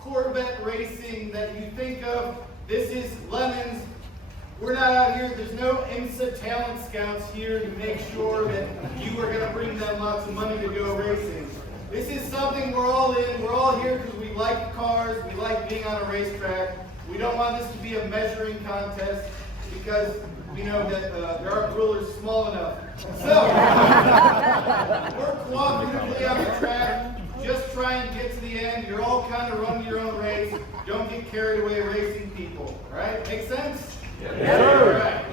Corvette racing that you think of. This is Lemons. We're not out here, there's no IMSA talent scouts here to make sure that you are going to bring them lots of money to go racing. This is something we're all in. We're all here because we like cars, we like being on a racetrack. We don't want this to be a measuring contest because we know that there aren't rulers small enough. So, we're cooperatively on the track. Just try and get to the end. You're all kind of running your own race. Don't get carried away racing people. All right? Make sense? Yes, sir. All right.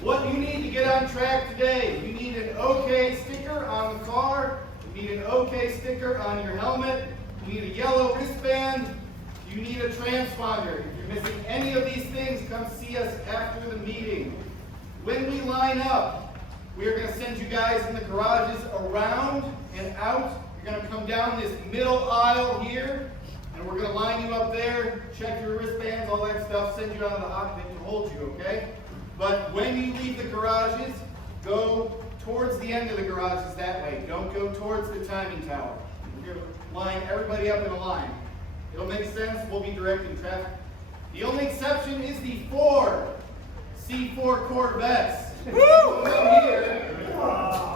What you need to get on track today, you need an OK sticker on the car. You need an OK sticker on your helmet. You need a yellow wristband. You need a transponder. If you're missing any of these things, come see us after the meeting. When we line up, we are going to send you guys in the garages around and out. You're going to come down this middle aisle here, and we're going to line you up there, check your wristbands, all that stuff, send you out of the hot pit to hold you, okay? But when you leave the garages, go towards the end of the garages that way. Don't go towards the timing tower. We're going to line everybody up in a line. It'll make sense. We'll be directing traffic. The only exception is the 4 C4 Corvettes. Woo! Here,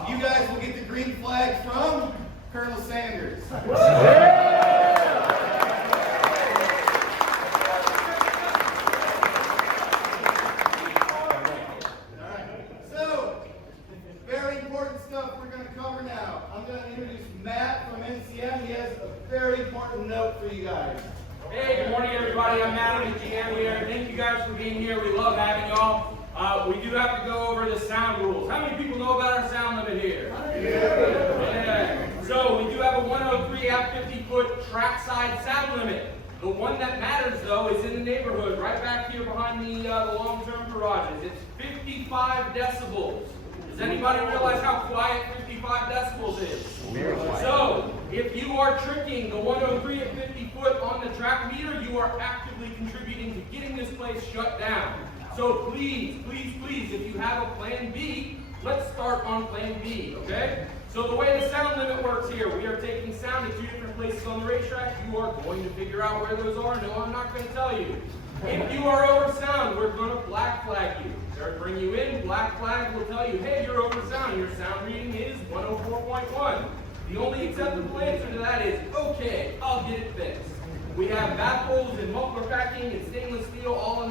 you guys will get the green flag from Colonel Sanders. All right. So, very important stuff we're going to cover now. I'm going to introduce Matt from NCM. He has a very important note for you guys. Hey, good morning, everybody. I'm Matt. I'm the GM here. Thank you guys for being here. We love having y'all. We do have to go over the sound rules. How many people know about our sound limit here? Yeah. So we do have a 103 at 50-foot trackside sound limit. The one that matters, though, is in the neighborhood, right back here behind the long-term garages. It's 55 decibels. Does anybody realize how quiet 55 decibels is? Very quiet. So, if you are tricking the 103 at 50 foot on the track meter, you are actively contributing to getting this place shut down. So please, please, please, if you have a plan B, let's start on plan B, okay? So the way the sound limit works here, we are taking sound at 2 different places on the racetrack. You are going to figure out where those are. No, I'm not going to tell you. If you are over sound, we're going to black flag you. They'll bring you in, black flag will tell you, hey, you're over sound. Your sound reading is 104.1. The only acceptable answer to that is, okay, I'll get it fixed. We have baffles and muffler packing and stainless steel all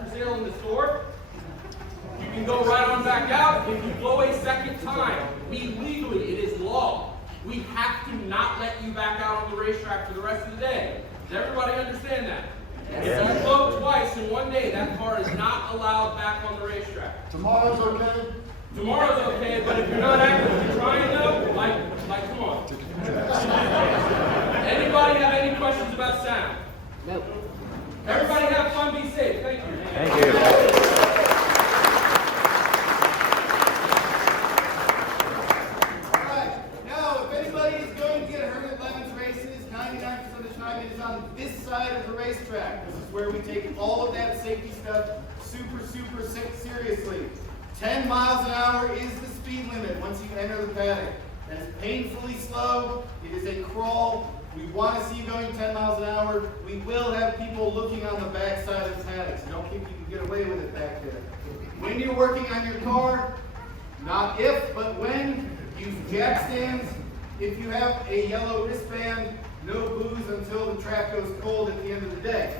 for sale in the store. You can go right on back out. If you blow a second time, illegally, it is law. We have to not let you back out on the racetrack for the rest of the day. Does everybody understand that? Yes. If you blow twice in one day, that car is not allowed back on the racetrack. Tomorrow's okay? Tomorrow's okay, but if you're not actively trying though, like come on. Anybody have any questions about sound? No. Everybody have fun, be safe. Thank you. Thank you. This side of the racetrack. This is where we take all of that safety stuff super seriously. 10 miles an hour is the speed limit once you enter the paddock. That is painfully slow. It is a crawl. We want to see you going 10 miles an hour. We will have people looking on the back side of the paddock, so don't think you can get away with it back there. When you're working on your car, not if, but when, use jack stands. If you have a yellow wristband, no booze until the track goes cold at the end of the day.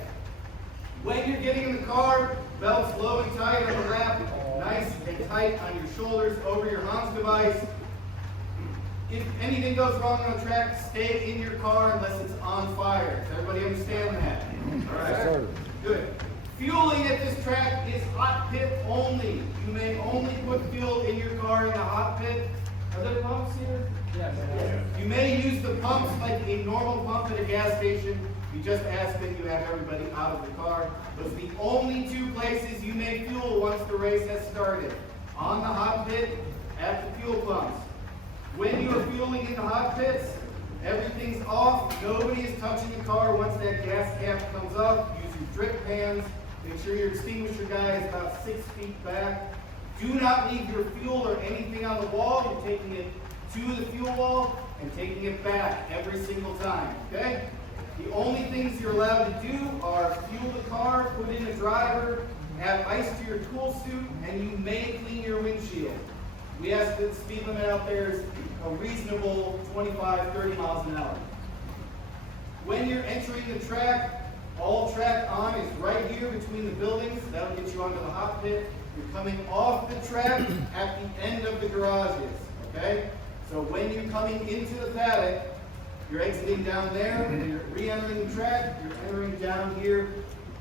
When you're getting in the car, belts low and tight on the lap, nice and tight on your shoulders, over your Hans device. If anything goes wrong on the track, stay in your car unless it's on fire. Does everybody understand that? All right. Yes, sir. Good. Fueling at this track is hot pit only. You may only put fuel in your car in the hot pit. Are there pumps here? Yes. You may use the pumps like a normal pump at a gas station. We just ask that you have everybody out of the car. Those are the only 2 places race has started. On the hot pit, at the fuel pumps. When you are fueling in the hot pits, everything's off. Nobody is touching the car once that gas cap comes up. Use your drip pans. Make sure your extinguisher guy is about 6 feet back. Do not leave your fuel or anything on the wall. You're taking it to the fuel wall and taking it back every single time, okay? The only things you're allowed to do are fuel the car, put in the driver, add ice to your tool suit, and you may clean your windshield. We ask that the speed limit out there is a reasonable 25, 30 miles an hour. When you're entering the track, all track on is right here between the buildings. That'll get you onto the hot pit. You're coming off the track at the end of the garages, okay? So when you're coming into the paddock, you're exiting down there, and you're re-entering the track, you're entering down here.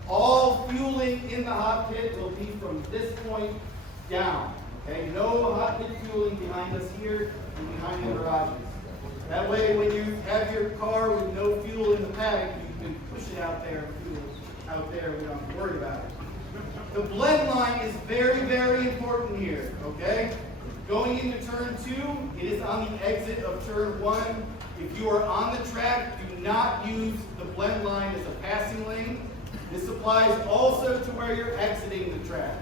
All fueling in the hot pit will be from this point down, okay? No hot pit fueling behind us here and behind the garages. That way, when you have your car with no fuel in the paddock, you can push it out there, fuel out there, we don't have to worry about it. The blend line is very, very important here, okay? Going into turn 2, it is on the exit of turn 1. If you are on the track, do not use the blend line as a passing lane. This applies also to where you're exiting the track.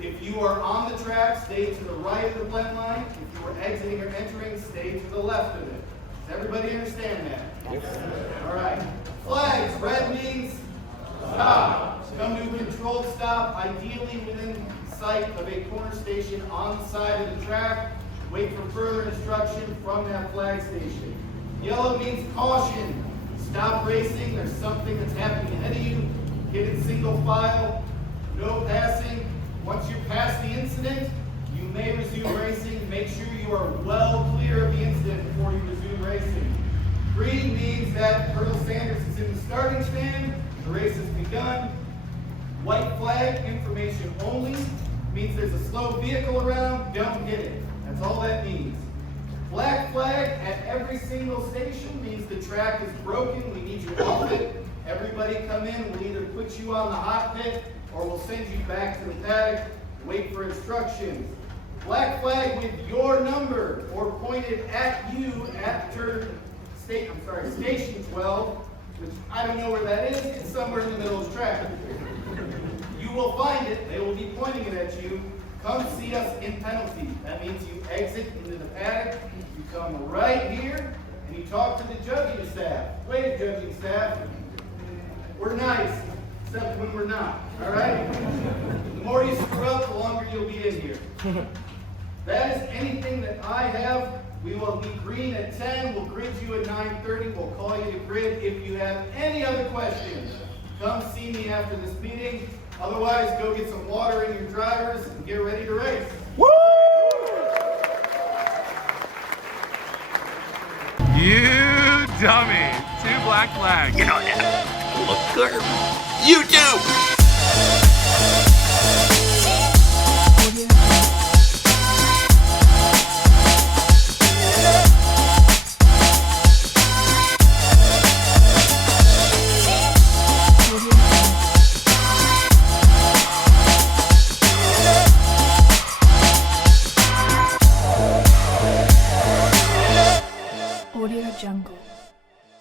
If you are on the track, stay to the right of the blend line. If you are exiting or entering, stay to the left of it. Does everybody understand that? Yes. All right. Flags. Red means stop. Come to a controlled stop, ideally within sight of a corner station on the side of the track. Wait for further instruction from that flag station. Yellow means caution. Stop racing. There's something that's happening ahead of you. Get in single file. No passing. Once you're past the incident, you may resume racing. Make sure you are well clear of the incident before you resume racing. Green means that Colonel Sanders is in the starting stand. The race has begun. White flag, information only, means there's a slow vehicle around, don't hit it. That's all that means. Black flag at every single station means the track is broken, we need you off it. Everybody come in, we'll either put you on the hot pit or we'll send you back to the paddock. Wait for instructions. Black flag with your number or pointed at you at station 12, which I don't know where that is, it's somewhere in the middle of the track. You will find it, they will be pointing it at you. Come see us in penalty. That means you exit into the paddock, you come right here, and you talk to the judging staff. Wait, judging staff, we're nice, except when we're not, all right? The more you screw up, the longer you'll be in here. That is anything that I have. We will be green at 10, we'll grid you at 9:30, we'll call you to grid. If you have any other questions, come see me after this meeting. Otherwise, go get some water in your drivers and get ready to race. Woo! You dummy. 2 black flags. You know, look good. You do.